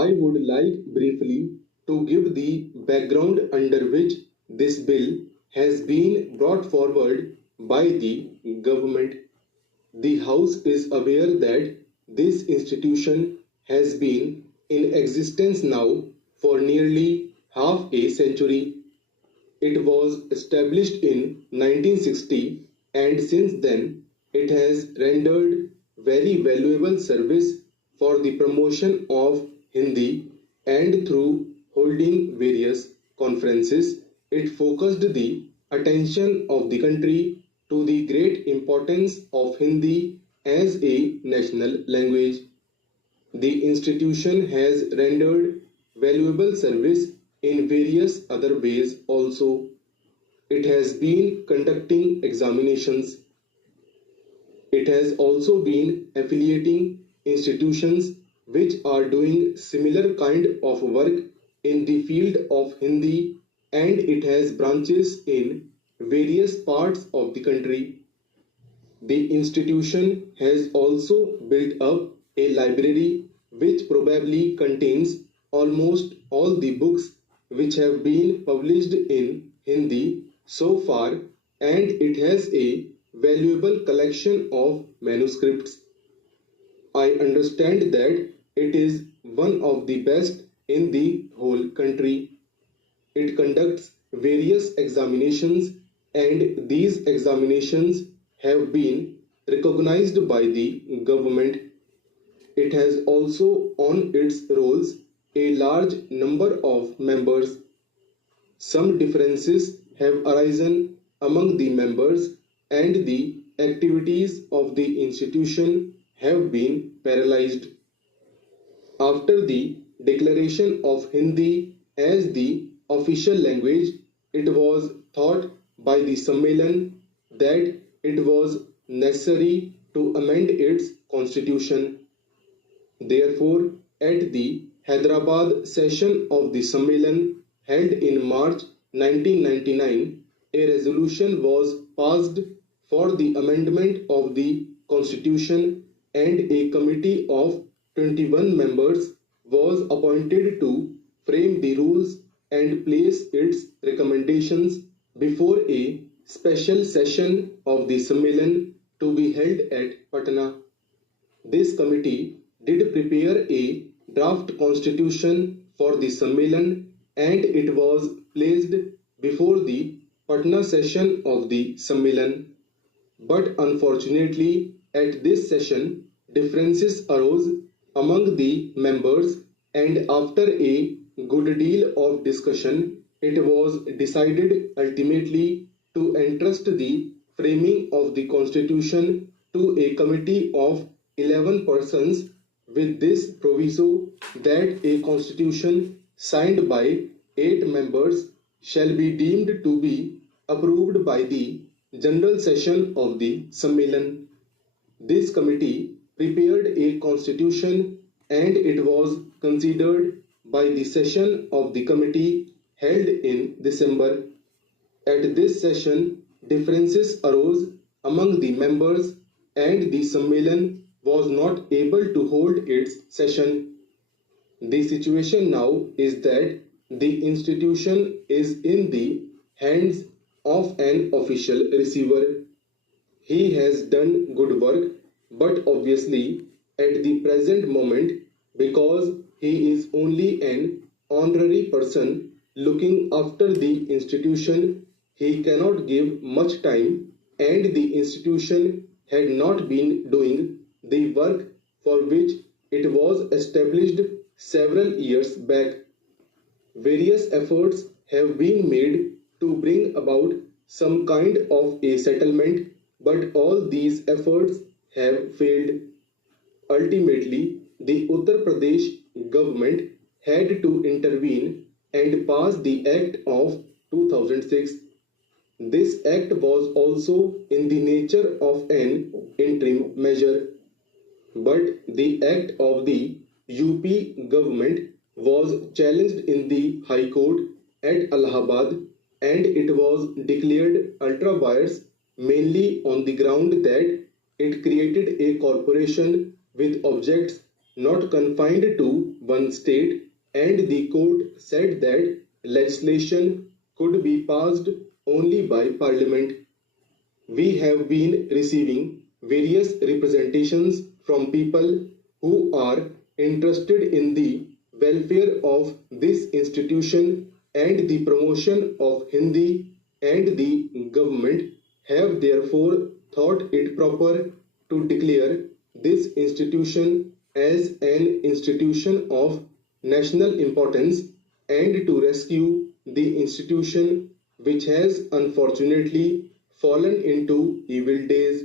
I would like briefly to give the background under which this bill has been brought forward by the government. The House is aware that this institution has been in existence now for nearly half a century. It was established in 1960, and since then it has rendered very valuable service for the promotion of Hindi, and through holding various conferences it focused the attention of the country to the great importance of Hindi as a national language. The institution has rendered valuable service in various other ways also. It has been conducting examinations. It has also been affiliating institutions which are doing similar kind of work in the field of Hindi, and it has branches in various parts of the country. The institution has also built up a library which probably contains almost all the books which have been published in Hindi so far, and it has a valuable collection of manuscripts. I understand that it is one of the best in the whole country. It conducts various examinations, and these examinations have been recognized by the government. It has also on its rolls a large number of members. Some differences have arisen among the members, and the activities of the institution have been paralyzed. After the declaration of Hindi as the official language, it was thought by the Sammelan that it was necessary to amend its constitution. Therefore, at the Hyderabad session of the Sammelan held in March 1999, a resolution was passed for the amendment of the constitution, and a committee of 21 members was appointed to frame the rules and place its recommendations before a special session of the Sammelan to be held at Patna. This committee did prepare a draft constitution for the Sammelan, and it was placed before the Patna session of the Sammelan. But unfortunately, at this session, differences arose among the members, and after a good deal of discussion, it was decided ultimately to entrust the framing of the constitution to a committee of 11 persons, with this proviso that a constitution signed by 8 members shall be deemed to be approved by the general session of the Sammelan. This committee prepared a constitution, and it was considered by the session of the committee held in December. At this session, differences arose among the members, and the Sammelan was not able to hold its session. The situation now is that the institution is in the hands of an official receiver. He has done good work, but obviously, at the present moment, because he is only an honorary person looking after the institution, he cannot give much time, and the institution had not been doing the work for which it was established several years back. Various efforts have been made to bring about some kind of a settlement, but all these efforts have failed. Ultimately, the Uttar Pradesh government had to intervene and pass the Act of 2006. This act was also in the nature of an interim measure, but the act of the UP government was challenged in the High Court at Allahabad, and it was declared ultra vires mainly on the ground that it created a corporation with objects not confined to one state, and the court said that legislation could be passed only by parliament. We have been receiving various representations from people who are interested in the welfare of this institution and the promotion of Hindi, and the government have therefore thought it proper to declare this institution as an institution of national importance and to rescue the institution which has unfortunately fallen into evil days.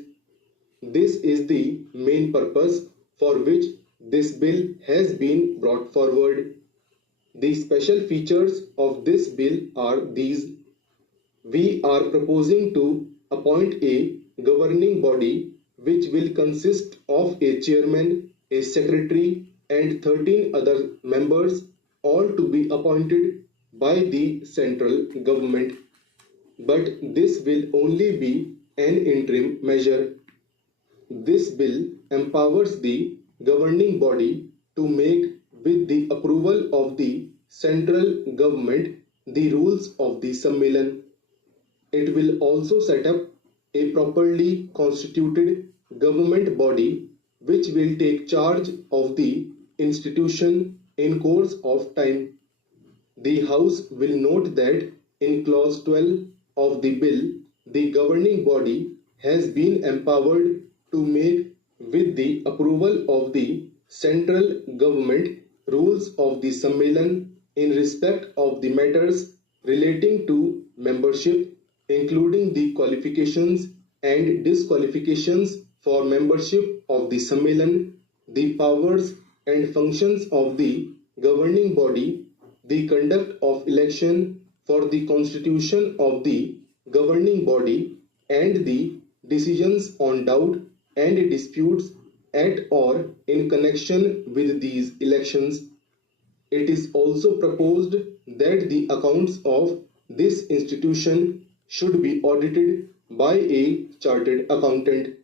This is the main purpose for which this bill has been brought forward. The special features of this bill are these. We are proposing to appoint a governing body which will consist of a chairman, a secretary, and 13 other members, all to be appointed by the central government. But this will only be an interim measure. This bill empowers the governing body to make, with the approval of the central government, the rules of the Sammelan. It will also set up a properly constituted government body which will take charge of the institution in course of time. The House will note that in clause 12 of the bill, the governing body has been empowered to make, with the approval of the central government, rules of the Sammelan in respect of the matters relating to membership, including the qualifications and disqualifications for membership of the Sammelan, the powers and functions of the governing body, the conduct of election for the constitution of the governing body, and the decisions on doubt and disputes at or in connection with these elections. It is also proposed that the accounts of this institution should be audited by a chartered accountant.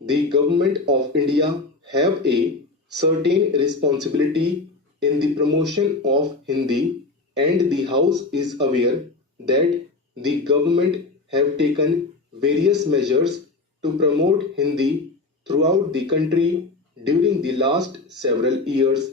The Government of India have a certain responsibility in the promotion of Hindi, and the House is aware that the government have taken various measures to promote Hindi throughout the country during the last several years.